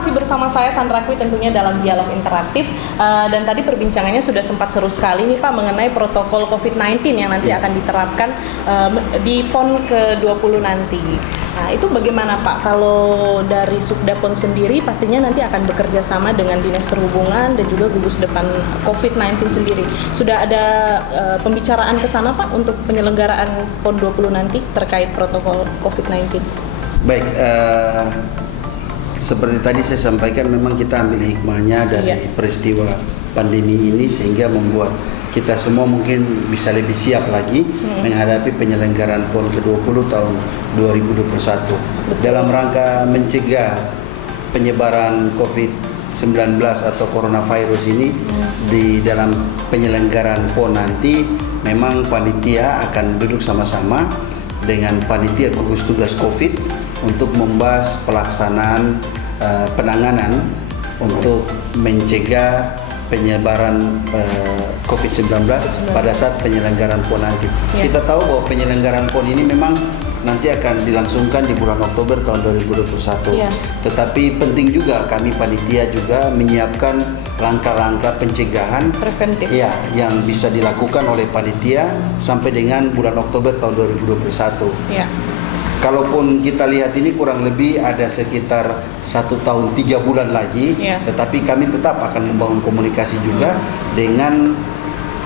masih bersama saya Sandra Kwi tentunya dalam dialog interaktif dan tadi perbincangannya sudah sempat seru sekali nih Pak mengenai protokol COVID-19 yang nanti akan diterapkan di PON ke-20 nanti. Nah itu bagaimana Pak kalau dari Subdapon sendiri pastinya nanti akan bekerja sama dengan Dinas Perhubungan dan juga gugus depan COVID-19 sendiri. Sudah ada pembicaraan ke sana Pak untuk penyelenggaraan PON 20 nanti terkait protokol COVID-19? Baik, seperti tadi saya sampaikan memang kita ambil hikmahnya dari peristiwa pandemi ini sehingga membuat kita semua mungkin bisa lebih siap lagi menghadapi penyelenggaraan PON ke-20 tahun 2021. Dalam rangka mencegah penyebaran COVID-19 atau coronavirus ini di dalam penyelenggaraan PON nanti memang panitia akan duduk sama-sama dengan panitia gugus tugas COVID untuk membahas pelaksanaan penanganan untuk mencegah penyebaran COVID-19 pada saat penyelenggaraan PON nanti. Kita tahu bahwa penyelenggaraan PON ini memang nanti akan dilangsungkan di bulan Oktober tahun 2021. Tetapi penting juga kami panitia juga menyiapkan langkah-langkah pencegahan preventif yang bisa dilakukan oleh panitia sampai dengan bulan Oktober tahun 2021. Kalaupun kita lihat ini kurang lebih ada sekitar 1 tahun 3 bulan lagi, tetapi kami tetap akan membangun komunikasi juga dengan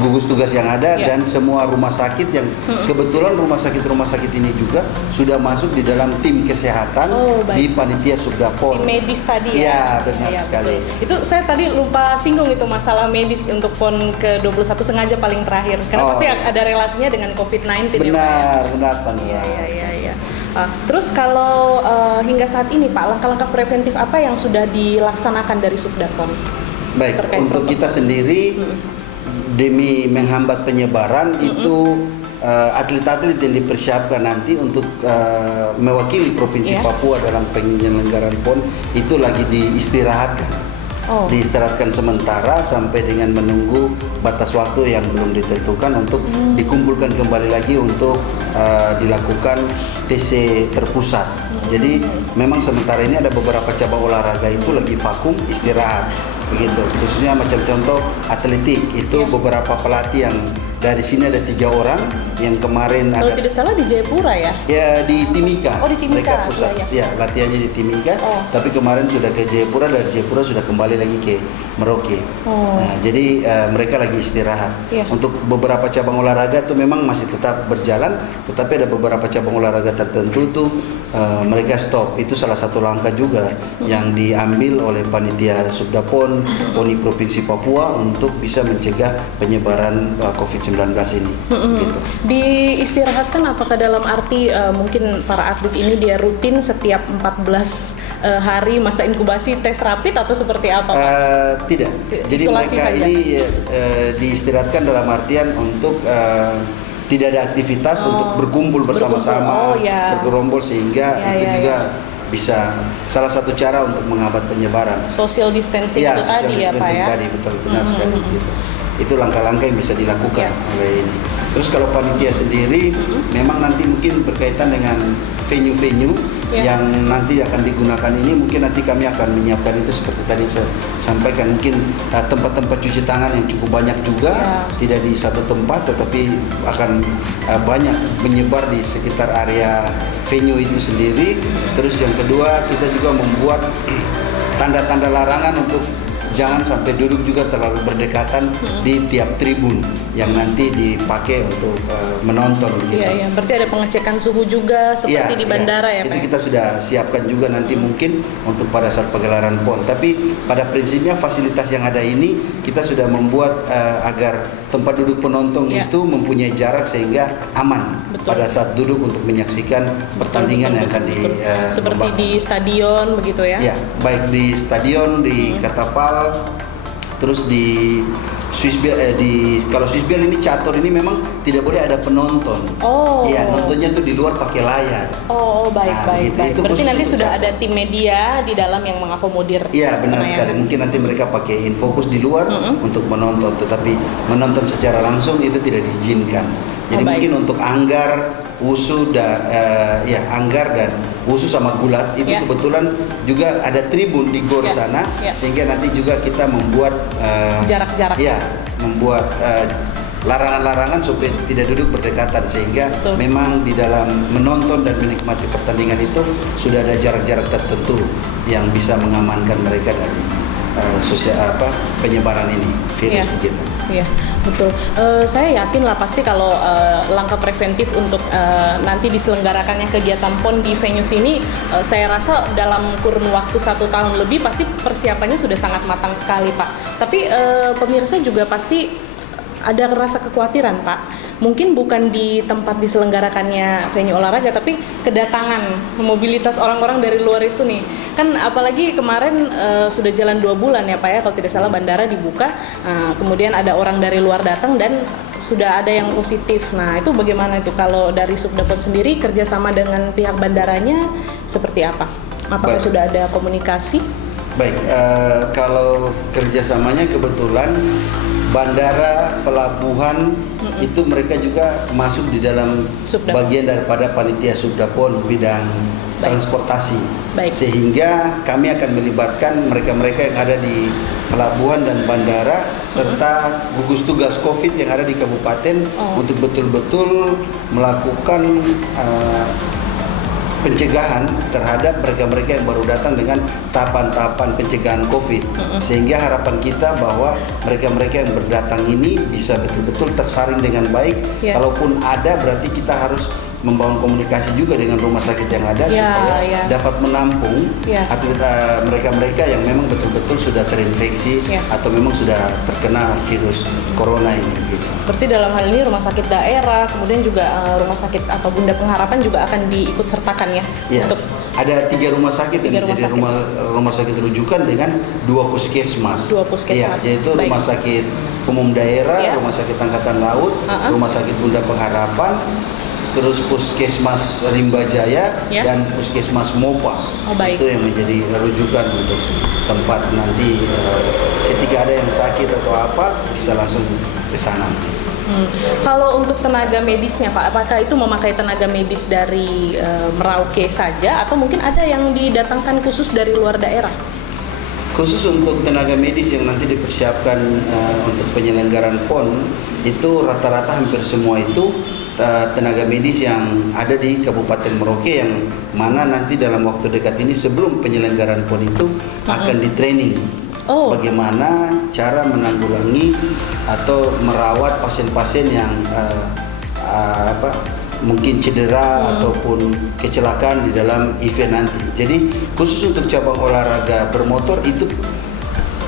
gugus tugas yang ada dan semua rumah sakit yang kebetulan rumah sakit ini juga sudah masuk di dalam tim kesehatan di panitia Subdapon. Tim medis tadi ya? Iya, benar sekali. Itu saya tadi lupa singgung itu masalah medis untuk PON ke-21 sengaja paling terakhir. Karena pasti ada relasinya dengan COVID-19. Benar Sandra. Iya. Terus kalau hingga saat ini Pak, langkah-langkah preventif apa yang sudah dilaksanakan dari Subdapon? Baik, untuk kita sendiri demi menghambat penyebaran itu atlet-atlet yang dipersiapkan nanti untuk mewakili Provinsi Papua dalam penyelenggaraan PON itu lagi diistirahatkan. Diistirahatkan sementara sampai dengan menunggu batas waktu yang belum ditentukan untuk dikumpulkan kembali lagi untuk dilakukan TC terpusat. Jadi memang sementara ini ada beberapa cabang olahraga itu lagi vakum istirahat begitu, khususnya macam contoh atletik itu beberapa pelatih yang dari sini ada 3 orang yang kemarin kalau tidak salah di Jayapura ya? Ya di Timika. Di Timika. Mereka pusat. Ya, latihannya di Timika. Tapi kemarin sudah ke Jayapura, dari Jayapura sudah kembali lagi ke Merauke. Nah, jadi mereka lagi istirahat. Untuk beberapa cabang olahraga tuh memang masih tetap berjalan, tetapi ada beberapa cabang olahraga tertentu tuh mereka stop. Itu salah satu langkah juga yang diambil oleh panitia Subdapon PONI Provinsi Papua untuk bisa mencegah penyebaran COVID-19 ini. Gitu. Diistirahatkan apakah dalam arti mungkin para atlet ini dia rutin setiap 14 hari masa inkubasi tes rapid atau seperti apa Pak? Tidak. Jadi mereka saja. Ini diistirahatkan dalam artian untuk tidak ada aktivitas untuk berkumpul bersama-sama, bergerombol sehingga itu juga bisa salah satu cara untuk menghambat penyebaran. Social distancing itu tadi ya Pak ya? Tadi betul benar sekali gitu. Itu langkah-langkah yang bisa dilakukan oleh ini. Terus kalau panitia sendiri memang nanti mungkin berkaitan dengan venue-venue yang nanti akan digunakan ini, mungkin nanti kami akan menyiapkan itu seperti tadi saya sampaikan, mungkin tempat-tempat cuci tangan yang cukup banyak juga, tidak di satu tempat tetapi akan banyak menyebar di sekitar area venue itu sendiri. Terus yang kedua kita juga membuat tanda-tanda larangan untuk jangan sampai duduk juga terlalu berdekatan di tiap tribun yang nanti dipakai untuk menonton gitu. Iya, berarti ada pengecekan suhu juga seperti di bandara ya Pak? Itu kita sudah siapkan juga nanti mungkin untuk pada saat pegelaran PON. Tapi pada prinsipnya fasilitas yang ada ini kita sudah membuat agar tempat duduk penonton itu mempunyai jarak sehingga aman pada saat duduk untuk menyaksikan pertandingan yang akan seperti di stadion begitu ya? Ya, baik di stadion, di Katapal, terus di Swissbill, kalau Swissbill ini catur ini memang tidak boleh ada penonton. Iya, nontonnya tuh di luar pakai layar. Baik. Berarti nanti sudah ada tim media di dalam yang mengakomodir. Iya, benar sekali. Mungkin nanti mereka pakai infocus di luar untuk menonton, tetapi menonton secara langsung itu tidak diizinkan. Jadi mungkin untuk anggar, wusu, anggar dan wusu sama gulat itu kebetulan juga ada tribun di gor sana, sehingga nanti juga kita membuat jarak-jarak. Membuat larangan-larangan supaya tidak duduk berdekatan, sehingga memang di dalam menonton dan menikmati pertandingan itu sudah ada jarak-jarak tertentu yang bisa mengamankan mereka dari penyebaran ini virus begitu. Iya, betul. Saya yakin lah pasti kalau langkah preventif untuk nanti diselenggarakannya kegiatan PON di venue sini, saya rasa dalam kurun waktu 1 tahun lebih pasti persiapannya sudah sangat matang sekali, Pak. Tapi pemirsa juga pasti ada rasa kekhawatiran, Pak. Mungkin bukan di tempat diselenggarakannya venue olahraga, tapi kedatangan mobilitas orang-orang dari luar itu nih. Kan apalagi kemarin sudah jalan 2 bulan ya, Pak ya, kalau tidak salah bandara dibuka, kemudian ada orang dari luar datang dan sudah ada yang positif. Nah, itu bagaimana itu kalau dari Subdapon sendiri kerjasama dengan pihak bandaranya seperti apa? Apakah sudah ada komunikasi? Baik, kalau kerjasamanya kebetulan bandara, pelabuhan itu mereka juga masuk di dalam bagian daripada panitia Subdapon bidang transportasi. Sehingga kami akan melibatkan mereka-mereka yang ada di pelabuhan dan bandara serta gugus tugas COVID yang ada di kabupaten untuk betul-betul melakukan pencegahan terhadap mereka-mereka yang baru datang dengan tahapan-tahapan pencegahan COVID. Sehingga harapan kita bahwa mereka-mereka yang berdatang ini bisa betul-betul tersaring dengan baik. Kalaupun ada, berarti kita harus membangun komunikasi juga dengan rumah sakit yang ada supaya dapat menampung atlet mereka-mereka yang memang betul-betul sudah terinfeksi atau memang sudah terkena virus corona ini gitu. Berarti dalam hal ini rumah sakit daerah, kemudian juga rumah sakit Bunda Pengharapan juga akan diikut sertakan ya? Untuk ada 3 rumah sakit yang menjadi rumah sakit rujukan dengan 2 puskesmas. Yaitu rumah sakit umum daerah, rumah sakit angkatan laut, rumah sakit Bunda Pengharapan, terus puskesmas Rimba Jaya dan puskesmas Mopa. Itu yang menjadi rujukan untuk tempat nanti ketika ada yang sakit atau apa bisa langsung ke sana. Kalau untuk tenaga medisnya, Pak, apakah itu memakai tenaga medis dari Merauke saja atau mungkin ada yang didatangkan khusus dari luar daerah? Khusus untuk tenaga medis yang nanti dipersiapkan untuk penyelenggaraan PON itu rata-rata hampir semua itu tenaga medis yang ada di Kabupaten Merauke, yang mana nanti dalam waktu dekat ini sebelum penyelenggaraan PON itu akan di-training bagaimana cara menanggulangi atau merawat pasien-pasien yang mungkin cedera ataupun kecelakaan di dalam event nanti. Jadi khusus untuk cabang olahraga bermotor itu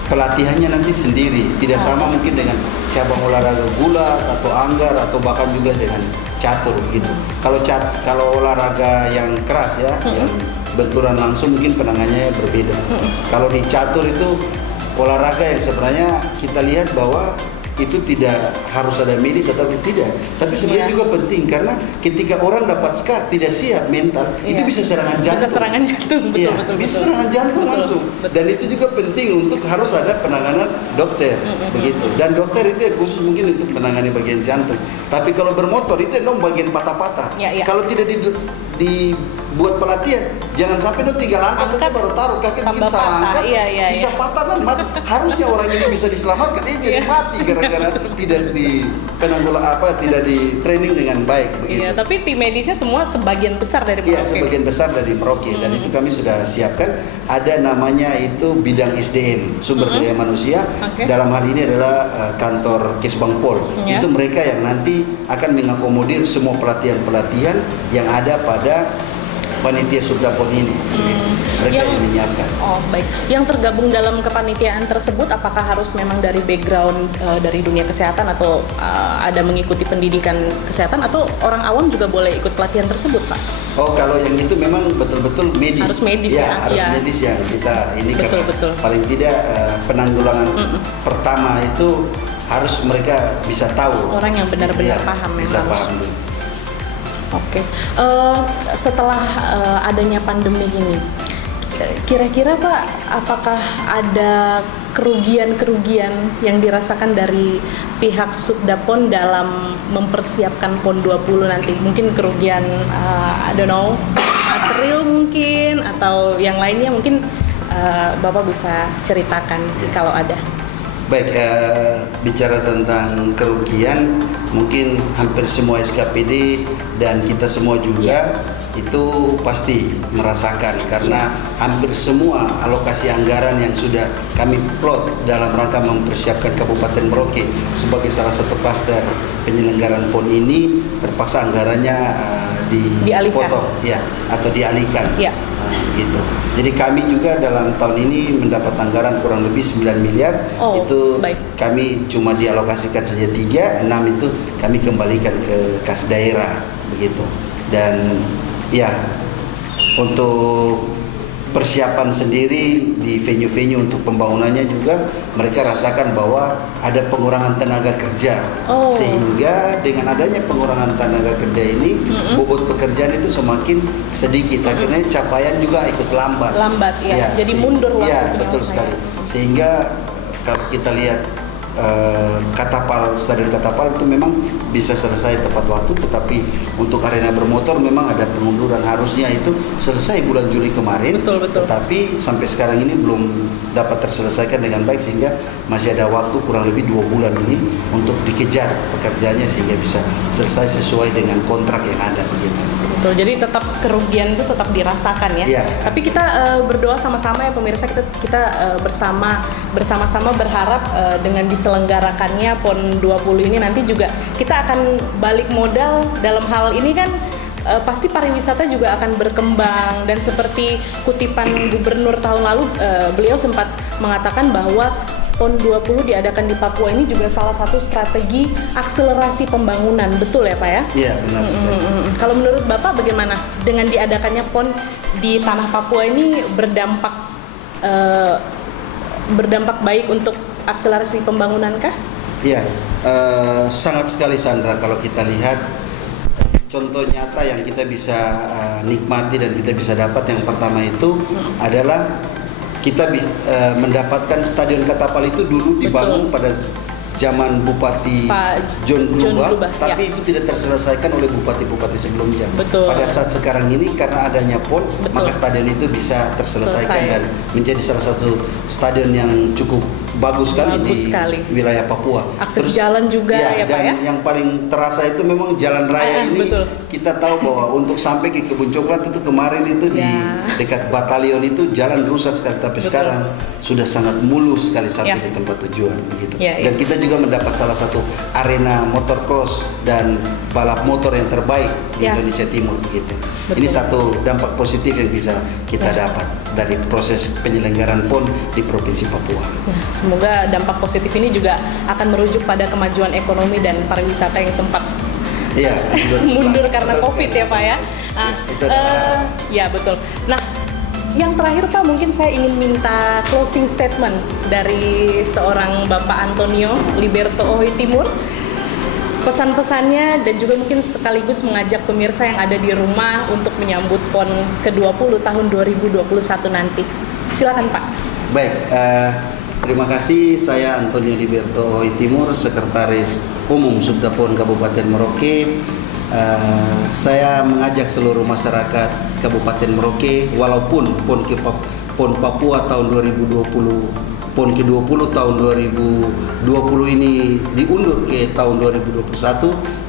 pelatihannya nanti sendiri, tidak sama mungkin dengan cabang olahraga gulat atau anggar atau bahkan juga dengan catur gitu. Kalau olahraga yang keras yang benturan langsung mungkin penanganannya berbeda. Kalau di catur itu olahraga yang sebenarnya kita lihat bahwa itu tidak harus ada medis atau tidak, tapi sebenarnya juga penting karena ketika orang dapat skat tidak siap mental itu bisa serangan jantung. Bisa serangan jantung, betul. Bisa serangan jantung langsung. Dan itu juga penting untuk harus ada penanganan dokter begitu. Dan dokter itu ya khusus mungkin untuk menangani bagian jantung. Tapi kalau bermotor itu bagian patah-patah. Kalau tidak dibuat pelatihan, jangan sampai 3 langkah saja baru taruh kaki mungkin salah angkat, bisa patah dan mati. Harusnya orang ini bisa diselamatkan, jadi mati gara-gara tidak tidak di training dengan baik begitu. Tapi tim medisnya semua sebagian besar dari Merauke. Sebagian besar dari Merauke dan itu kami sudah siapkan. Ada namanya itu bidang SDM, sumber daya manusia. Dalam hal ini adalah kantor Kesbangpol. Itu mereka yang nanti akan mengakomodir semua pelatihan-pelatihan yang ada pada panitia Subdapon ini. Mereka yang menyiapkan. Baik. Yang tergabung dalam kepanitiaan tersebut apakah harus memang dari background dari dunia kesehatan atau ada mengikuti pendidikan kesehatan atau orang awam juga boleh ikut pelatihan tersebut, Pak? Kalau yang itu memang betul-betul medis. Harus medis harus medis yang kita ini betul. Paling tidak penanggulangan pertama itu harus mereka bisa tahu. Orang yang benar-benar paham bisa paham. Setelah adanya pandemi ini, Kira-kira Pak, apakah ada kerugian-kerugian yang dirasakan dari pihak Subdapon dalam mempersiapkan PON 20 nanti? Mungkin kerugian, I don't know, material mungkin, atau yang lainnya mungkin Bapak bisa ceritakan kalau ada. Baik, bicara tentang kerugian, mungkin hampir semua SKPD dan kita semua juga itu pasti merasakan karena hampir semua alokasi anggaran yang sudah kami plot dalam rangka mempersiapkan Kabupaten Merauke sebagai salah satu klaster penyelenggaraan PON ini terpaksa anggarannya dipotong atau dialihkan. Gitu. Jadi kami juga dalam tahun ini mendapat anggaran kurang lebih 9 miliar. Kami cuma dialokasikan saja 3, 6 itu kami kembalikan ke kas daerah begitu. Dan untuk persiapan sendiri di venue-venue untuk pembangunannya juga mereka rasakan bahwa ada pengurangan tenaga kerja, sehingga dengan adanya pengurangan tenaga kerja ini bobot pekerjaan itu semakin sedikit, akhirnya capaian juga ikut lambat. Jadi mundur waktu. Betul sekali. Sehingga kalau kita lihat Stadion Katapal itu memang bisa selesai tepat waktu, tetapi untuk arena bermotor memang ada pengunduran, harusnya itu selesai bulan Juli kemarin. Betul. Tetapi sampai sekarang ini belum dapat terselesaikan dengan baik, sehingga masih ada waktu kurang lebih 2 bulan ini untuk dikejar pekerjaannya sehingga bisa selesai sesuai dengan kontrak yang ada begitu. Betul, jadi tetap kerugian itu tetap dirasakan ya. Tapi kita berdoa sama-sama ya pemirsa, kita bersama-sama berharap dengan diselenggarakannya PON 20 ini nanti juga kita akan balik modal dalam hal ini kan. Pasti pariwisata juga akan berkembang, dan seperti kutipan gubernur tahun lalu, beliau sempat mengatakan bahwa PON 20 diadakan di Papua ini juga salah satu strategi akselerasi pembangunan, betul ya Pak ya? Iya, benar sekali. Kalau menurut Bapak bagaimana dengan diadakannya PON di tanah Papua ini berdampak baik untuk akselerasi pembangunan kah? Iya, sangat sekali Sandra. Kalau kita lihat contoh nyata yang kita bisa nikmati dan kita bisa dapat, yang pertama itu adalah kita mendapatkan Stadion Katapal itu dulu dibangun pada zaman Bupati John Glubah, tapi itu tidak terselesaikan oleh bupati-bupati sebelumnya. Pada saat sekarang ini karena adanya PON, maka stadion itu bisa terselesaikan dan menjadi salah satu stadion yang cukup bagus sekali di wilayah Papua. Akses jalan juga ya Pak ya. Dan yang paling terasa itu memang jalan raya ini. Kita tahu bahwa untuk sampai ke Kebun Coklat itu kemarin itu di dekat Batalion itu jalan rusak sekali, tapi sekarang sudah sangat mulus sekali sampai di tempat tujuan begitu. Dan kita juga mendapat salah satu arena motocross dan balap motor yang terbaik di Indonesia Timur begitu. Ini satu dampak positif yang bisa kita dapat dari proses penyelenggaraan PON di Provinsi Papua. Semoga dampak positif ini juga akan merujuk pada kemajuan ekonomi dan pariwisata yang sempat mundur karena COVID ya Pak ya. Betul. Nah, yang terakhir Pak, mungkin saya ingin minta closing statement dari seorang Bapak Antonio Liberto Ohoy Timur. Pesan-pesannya dan juga mungkin sekaligus mengajak pemirsa yang ada di rumah untuk menyambut PON ke-20 tahun 2021 nanti. Silakan Pak. Baik, terima kasih. Saya Antonio Liberto Ohoy Timur, Sekretaris Umum Subdapon Kabupaten Merauke. Saya mengajak seluruh masyarakat Kabupaten Merauke, walaupun PON Papua tahun 2020, PON ke-20 tahun 2020 ini diundur ke tahun 2021,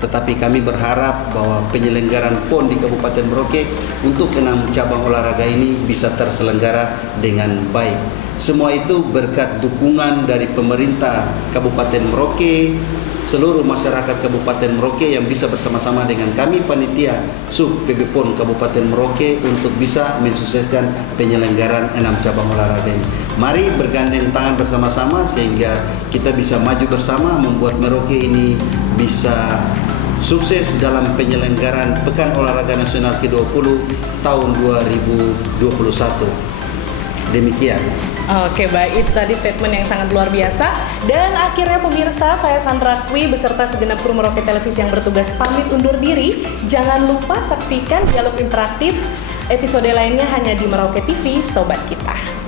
tetapi kami berharap bahwa penyelenggaraan PON di Kabupaten Merauke untuk 6 cabang olahraga ini bisa terselenggara dengan baik. Semua itu berkat dukungan dari pemerintah Kabupaten Merauke, seluruh masyarakat Kabupaten Merauke yang bisa bersama-sama dengan kami panitia Sub PB PON Kabupaten Merauke untuk bisa mensukseskan penyelenggaraan 6 cabang olahraga ini. Mari bergandeng tangan bersama-sama sehingga kita bisa maju bersama membuat Merauke ini bisa sukses dalam penyelenggaraan Pekan Olahraga Nasional ke-20 tahun 2021. Demikian. Oke, baik, itu tadi statement yang sangat luar biasa. Dan akhirnya pemirsa, saya Sandra Kwi beserta segenap kru Merauke Televisi yang bertugas pamit undur diri. Jangan lupa saksikan dialog interaktif episode lainnya hanya di Merauke TV, Sobat Kita.